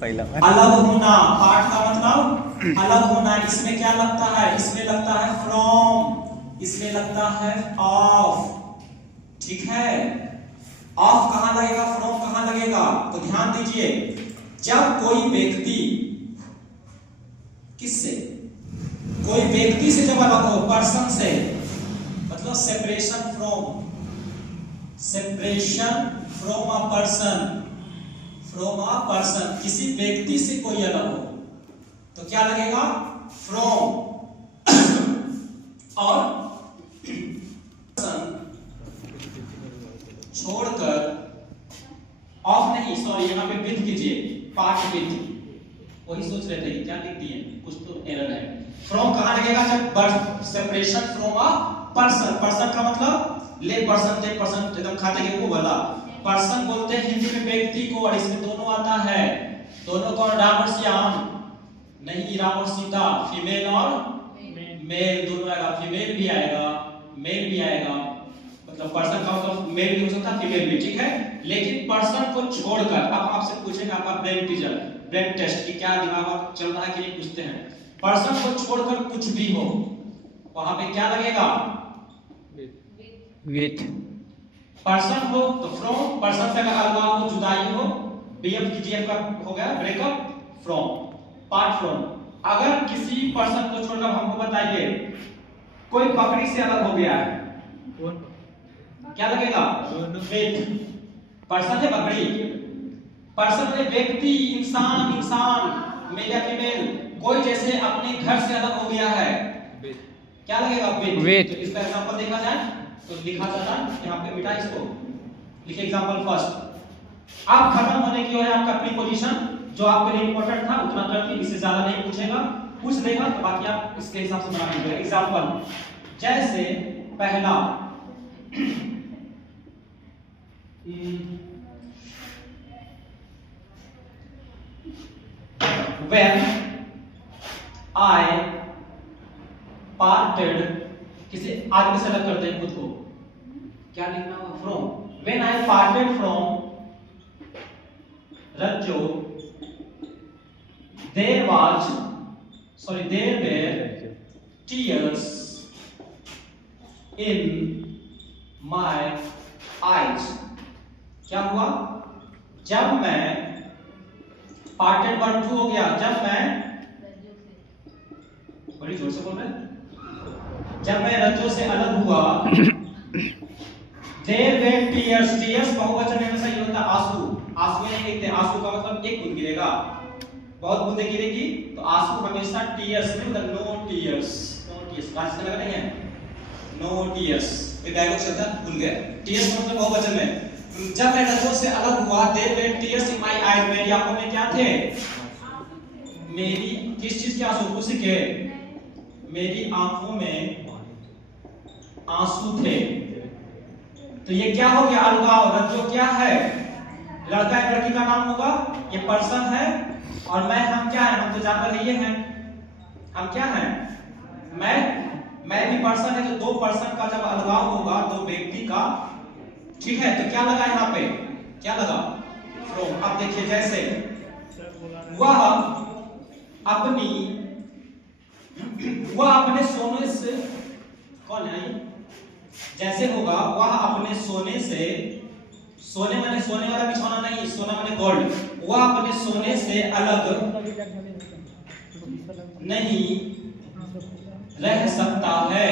पहला अलग होना, पार्ट का मतलब अलग होना। इसमें क्या लगता है? इसमें लगता है फ्रॉम, इसमें लगता है ऑफ। ठीक है, ऑफ कहां लगेगा, फ्रॉम कहां लगेगा? तो ध्यान दीजिए, जब कोई व्यक्ति किससे, कोई व्यक्ति से जब अलग हो, पर्सन से, मतलब separation from, separation from a person, from a person, किसी व्यक्ति से कोई अलग हो तो क्या लगेगा? फ्रॉम। और छोड़कर, ऑफ नहीं, सॉरी यहां पे विथ कीजिए, पार्ट विथ, वही सोच रहे थे क्या लिख दिए, कुछ तो एरर है। फ्रॉम कहां लगेगा? जब separation from a person, person का मतलब ले पर्सन, थे पर्सन, एकदम खाते के को बोला पर्सन बोलते हैं हिंदी में व्यक्ति को, और इसमें दोनों आता है, दोनों कौन? राम और श्याम नहीं, राम और सीता, फीमेल और मेल दोनों आएगा, फीमेल भी आएगा मेल भी आएगा, मतलब पर्सन का मतलब मेल भी हो सकता है फीमेल भी, ठीक है। लेकिन पर्सन को छोड़कर, अब आपसे पूछेगा आपका ब्रेन टीचर, ब्रेन टेस्ट कि क्या दिमाग चल रहा है कि नहीं, पूछते हैं। पर्सन को छोड़कर कुछ भी हो, वहां पे क्या लगेगा? विथ। पर्सन हो तो फ्रॉम, पर्सन से अगर अलगाव हो, जुदाई हो, बीएफ की जीएफ का हो गया ब्रेकअप, फ्रॉम, पार्ट फ्रॉम। अगर किसी पर्सन को छोड़कर, हमको बताइए, कोई बकरी से अलग हो गया है, क्या लगेगा? विथ। पर्सन है बकरी, पर्सन है व्यक्ति, इंसान, इंसान मेल या फीमेल, कोई जैसे अपने घर से अलग हो गया है, क्या लगेगा? विथ। तो इसका एग्जांपल देखा जाए तो लिखा जाता है, यहाँ पे मिटा इसको, लिखे एग्जांपल फर्स्ट। अब खत्म होने की है आपका प्रीपोजिशन, जो आपके लिए इंपॉर्टेंट था उतना कर दी, इससे ज्यादा नहीं पूछेगा, पूछ देगा तो बाकी आप इसके हिसाब से बना लीजिएगा। एग्जांपल जैसे पहला, when I parted, किसी आदमी से अलग करते हैं खुद को, क्या लिखना होगा? From. when I parted from Rajjo, there were tears in my eyes। क्या हुआ? जब मैं, पार्टेड वर्ब टू हो गया, जब मैं, बड़ी जोर से बोल रहे हैं, जब मैं रज्जो से अलग हुआ, there were tears, tears बहुवचन में हमेशा ये होता है आंसू, आंसू नहीं कहते, आंसू का मतलब एक बूंद गिरेगा, बहुत बूंदें गिरेगी तो आंसू हमेशा टीयर्स में, मतलब नो टीयर्स, नो टीयर्स, राज का लगा नहीं है, नो टीयर्स, ये डायलॉग शब्द भूल गए, टीयर्स का मतलब बहुवचन में। जब मैं रज्जो से अलग हुआ, there were tears in my eyes, मेरी आंखों में क्या थे? मेरी किस चीज के आंसू? खुशी के, मेरी आंखों में आंसू थे। तो ये क्या हो गया? अलगाव। रज्जो क्या है? लड़का या लड़की का नाम होगा, ये पर्सन है, और मैं, हम क्या है? हम तो जानवर ही हैं, हम क्या हैं? मैं भी पर्सन है, तो दो पर्सन का जब अलगाव होगा, दो व्यक्ति का, ठीक है, तो क्या लगा यहाँ पे? क्या लगा? फ्रॉम। अब देखिए, जैसे वह अपने सोने से, कौन है? जैसे होगा, वह अपने सोने से, सोने माने सोने वाला बिछौना नहीं, सोना माने गोल्ड, वह अपने सोने से अलग नहीं रह सकता है।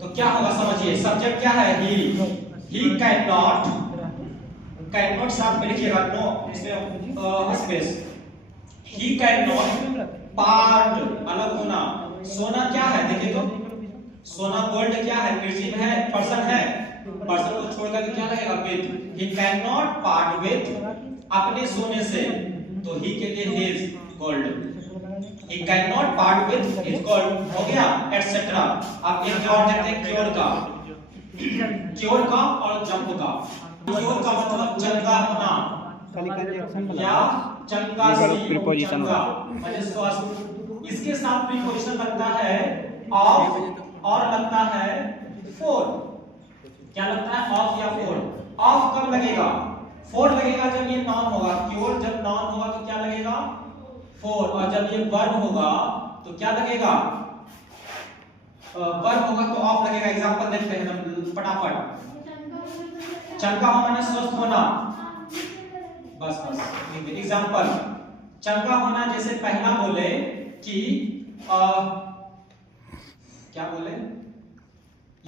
तो क्या होगा समझिए, सब्जेक्ट क्या है? ही कैन नॉट साथ में लिखिएगा, नो इसमें space, he can not part, अलग होना। सोना क्या है? देखिए तो, सोना गोल्ड क्या है? निर्जीव है, पर्सन है, पर्सन को छोड़कर क्या लगेगा? With. He can not part with, अपने सोने से, तो ही के लिए his gold, he cannot part with his gold, हो गया, एटसेट्रा। अब एक और देखते हैं क्योर का, क्योर का और जंप का। क्योर का मतलब चंगा होना या चंगा सी, प्रीपोजिशन मतलब स्वस्थ। इसके साथ प्रीपोजिशन लगता है ऑफ और लगता है फॉर। क्या लगता है? ऑफ या फॉर। ऑफ कब लगेगा? फॉर लगेगा जब ये नाउन होगा, क्योर 4, और जब ये वर्ब होगा तो क्या लगेगा, वर्ब होगा तो ऑफ लगेगा। एग्जांपल देखते हैं हम फटाफट। चंगा होना माने स्वस्थ होना, बस बस एग्जांपल चंगा होना, जैसे पहला बोले कि क्या बोले,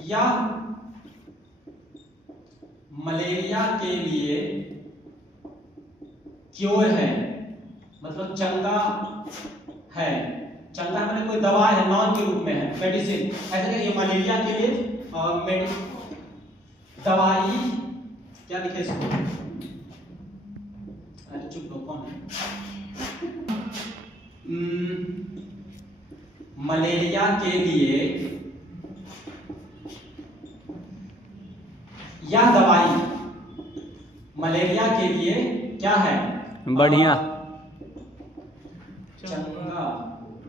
या मलेरिया के लिए क्योर है, मतलब चंगा है। चंगा माने कोई दवा है, नॉन के रूप में है, मेडिसिन। ऐसे ये मलेरिया के लिए दवाई, क्या लिखे इसको, अरे चुप लो, कौन है, मलेरिया के लिए यह दवाई, मलेरिया के लिए क्या है, बढ़िया, चंगा,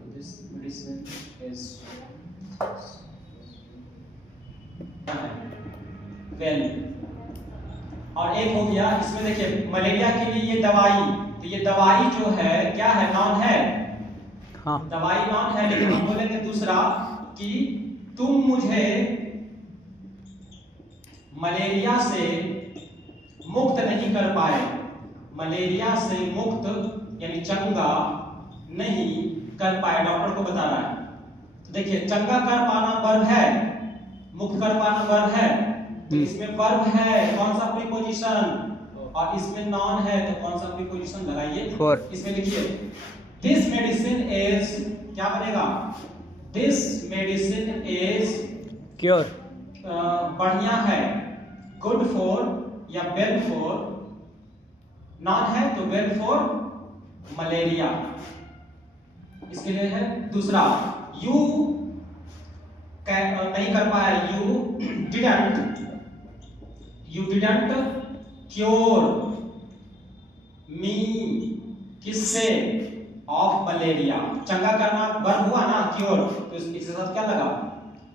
दिस मेडिसिन इज वेल। और एक हो गया इसमें, देखिए मलेरिया के लिए ये दवाई, तो ये दवाई जो है क्या है, नॉन है, हाँ, दवाई नॉन है। लेकिन हम बोलेंगे दूसरा कि तुम मुझे मलेरिया से मुक्त नहीं कर पाए, मलेरिया से मुक्त यानी चंगा नहीं कर पाए, डॉक्टर को बता रहा है। तो देखिए चंगा कर पाना वर्ब है, मुक्त कर पाना वर्ब है, तो इसमें वर्ब है, कौन सा प्रीपोजिशन, और इसमें नॉन है, तो कौन सा प्रीपोजिशन लगाइए, इसमें लिखिए दिस मेडिसिन इज, क्या बनेगा, दिस मेडिसिन इज क्योर, बढ़िया है, गुड फॉर या वेल फॉर, नॉन है तो वेल फॉर मलेरिया। इसके लिए है दूसरा, यू नहीं कर पाया, यू डिडंट क्योर मी, किससे, ऑफ मलेरिया। चंगा करना वर्ब हुआ ना, क्योर, तो इसके साथ क्या लगा,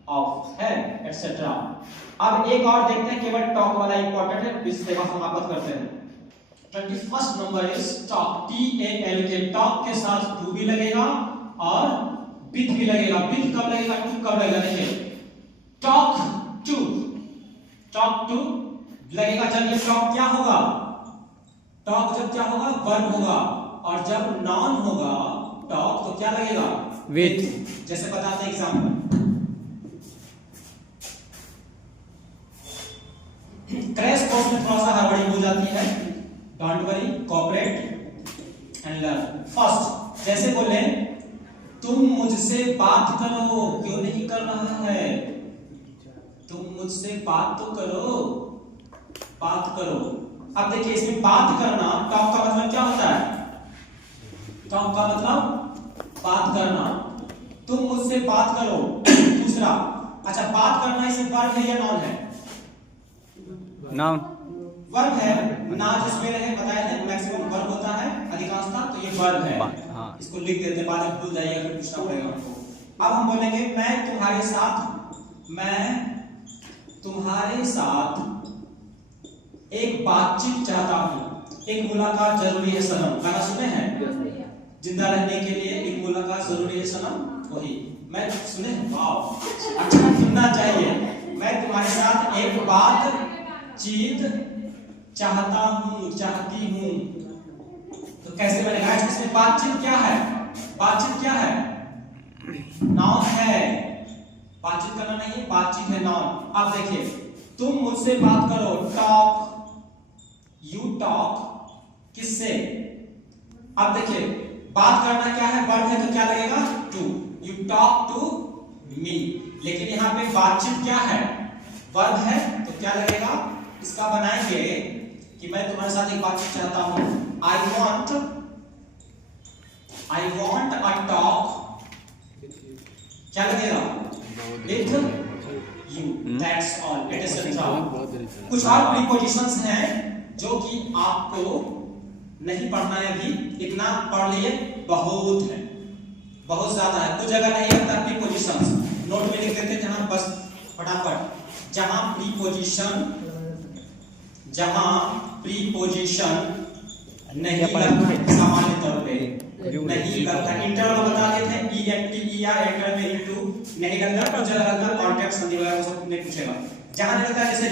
ऑफ है, एटसेट्रा। अब एक और देखते हैं, केवल टॉक वाला इंपॉर्टेंट है, इससे समाप्त करते हैं। 21st number is talk, TAL के टॉक के साथ टू भी लगेगा और विथ भी लगेगा। विथ कब लगेगा, टू कब लगेगा, देखिए टॉक टू लगेगा। चलिए टॉक क्या होगा, टॉक जब क्या होगा, वर्ब होगा, और जब नॉन होगा टॉक तो क्या लगेगा, विथ। जैसे बताते हैं एग्जांपल, क्रैश कोर्स में थोड़ा सा हड़बड़ी हो जाती है, don't worry, cooperate and learn. First जैसे बोले तुम मुझसे बात करो, क्यों नहीं कर रहा है, तुम मुझसे बात तो करो, बात करो। अब देखिए इसमें बात करना, टॉक का मतलब क्या होता है, टॉक का मतलब बात करना, तुम मुझसे बात करो। दूसरा, अच्छा बात करना इसमें वर्ब है या नॉन है, नाउन, वर्ब है ना, जिसमें रहे बताया है मैक्सिमम वर्ब होता है अधिकांशतः, तो ये वर्ब है। हाँ, इसको लिख देते, बाद में भूल जाइएगा फिर पूछना पड़ेगा हमको। अब हम बोलेंगे मैं तुम्हारे साथ एक बातचीत चाहता हूँ, एक मुलाकात जरूरी है सनम, गाना सुने हैं, जिंदा रहने के लिए एक मुलाकात जरूरी है सनम, वही मैं सुने, वाह अच्छा सुनना चाहिए। मैं तुम्हारे साथ एक बातचीत चाहता हूँ, चाहती हूँ, तो कैसे बनेगा, इसमें बातचीत क्या है, बातचीत क्या है, नाउन है, बातचीत करना नहीं है, बातचीत है नाउन। अब देखिए तुम मुझसे बात करो, टॉक, यू टॉक, किससे, अब देखिए बात करना क्या है, वर्ब है तो क्या लगेगा, to, you talk to me. लेकिन यहाँ पे बातचीत क्या है, वर्ब है तो क्या लगेगा, इसका बनाएंगे कि मैं तुम्हारे साथ एक बातचीत चाहता हूं, आई वॉन्ट अ टॉक, क्या लगेगा, with you, that's all, it is simple. कुछ और प्रीपोजिशंस हैं जो कि आपको नहीं पढ़ना है अभी, इतना पढ़ लिए बहुत है, बहुत ज्यादा है, कुछ जगह नहीं लगता प्रीपोजिशंस, नोट में लिख देते जहां, बस फटाफट, जहां प्रीपोजिशन नहीं लगता सामान्य तौर पे, नहीं लगता। इंटर वाला बता देते हैं ENTER एंटर में इनटू नहीं लगता। कुछ जगह लगता कॉन्टेक्ट संधि वगैरह सब ने पूछेगा। जहां लगता है जैसे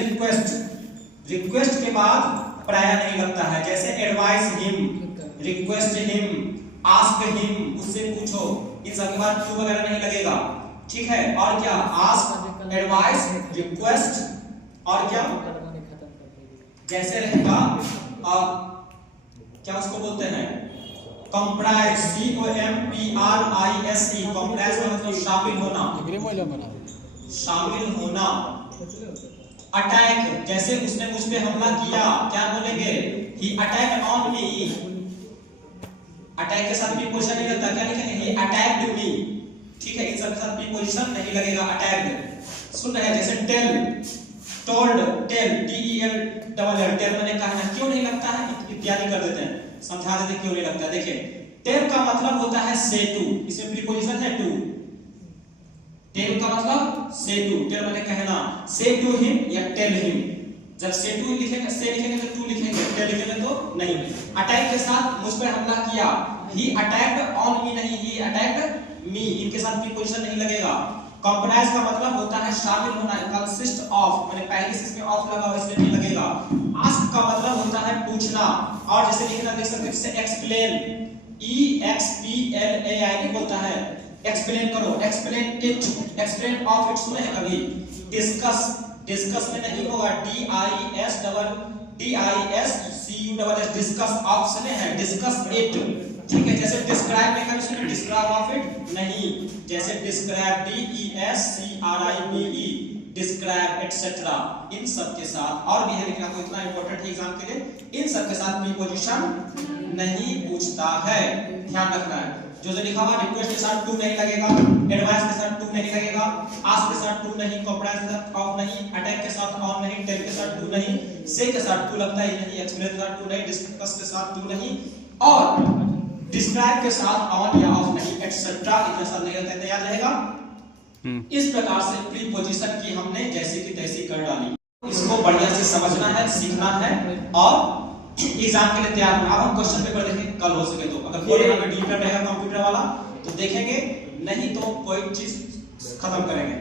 रिक्वेस्ट के बाद प्राय नहीं लगता है, जैसे advice him, request him, ask him, उससे पूछो, इन सब के बाद टू वगैरह नहीं लगेगा। ठीक है, और क्या आस्क, एडवाइस, रिक्वेस्ट और क्या जैसे रहेगा क्या उसको बोलते हैं कंप्राइज, COMPRISE, कंप्राइज का मतलब शामिल होना, शामिल होना। अटैक, जैसे उसने मुझ पे हमला किया, क्या बोलेंगे ही अटैक्ड ऑन मी। अटैक के साथ प्रीपोजिशन नहीं लगता, क्या लिखेंगे ही अटैक्ड मी। ठीक है, इन सब के साथ प्रीपोजिशन नहीं लगेगा अटैक्ड। सुन रहे हैं जैसे tell, told, tell, TEL double L, tell मैंने कहा ना क्यों नहीं लगता है, इत्यादि कर देते हैं, समझा देते क्यों नहीं लगता। देखिए टेल का मतलब होता है से टू, इसमें प्रीपोजिशन है टू। टेल का मतलब से टू, टेल मैंने कहना, से टू हिम या टेल हिम। जब से टू लिखेंगे, से लिखेंगे तो टू लिखेंगे, टेल लिखेंगे तो नहीं। अटैक के साथ मुझ पर हमला किया, ही अटैक्ड ऑन मी नहीं, ही अटैक्ड मी, इनके साथ प्रीपोजिशन नहीं लगेगा। कंप्राइज का मतलब होता है शामिल होना, कंसिस्ट ऑफ, मैंने पहले से इसमें ऑफ लगा हुआ इसमें नहीं लगेगा। आस्क का मतलब होता है पूछना, और जैसे लिखना देख सकते हैं जैसे एक्सप्लेन, EXPLAIN बोलता है एक्सप्लेन करो, explain it, explain of it सुने हैं कभी। डिस्कस, डिस्कस में नहीं होगा, DISCUSS, डिस्कस ऑफ सुने हैं, डिस्कस इट। ठीक है, जैसे डिस्क्राइब में कभी सुने डिस्क्राइब ऑफ इट नहीं, जैसे डिस्क्राइब DESCRIBE, डिस्क्राइब एटसेट्रा, इन सब के साथ और भी है लेकिन आपको इतना इंपॉर्टेंट है एग्जाम के लिए, इन सब के साथ प्रीपोजिशन नहीं पूछता है, ध्यान रखना है। जो लिखा हुआ रिक्वेस्ट के साथ टू नहीं लगेगा, एडवाइस के साथ टू नहीं लगेगा, आस्क के साथ टू नहीं, कंप्राइज के साथ ऑफ नहीं, अटैक के साथ ऑन नहीं, टेल के साथ टू नहीं, से के साथ टू लगता ही नहीं, एक्सप्लेन के साथ टू नहीं, डिस्कस के साथ टू नहीं, और डिस्क्राइब के साथ ऑन या ऑफ नहीं, एटसेट्रा इनके साथ नहीं लगता। तैयार रहेगा। इस प्रकार से प्रीपोजिशन की हमने जैसी की तैसी कर डाली। इसको बढ़िया से समझना है, सीखना है और एग्जाम के लिए तैयार होना। अब हम क्वेश्चन पेपर देखेंगे कल हो सके तो, अगर कोई यहाँ पे डिटेल रहेगा कंप्यूटर वाला तो देखेंगे, नहीं तो कोई चीज खत्म करेंगे।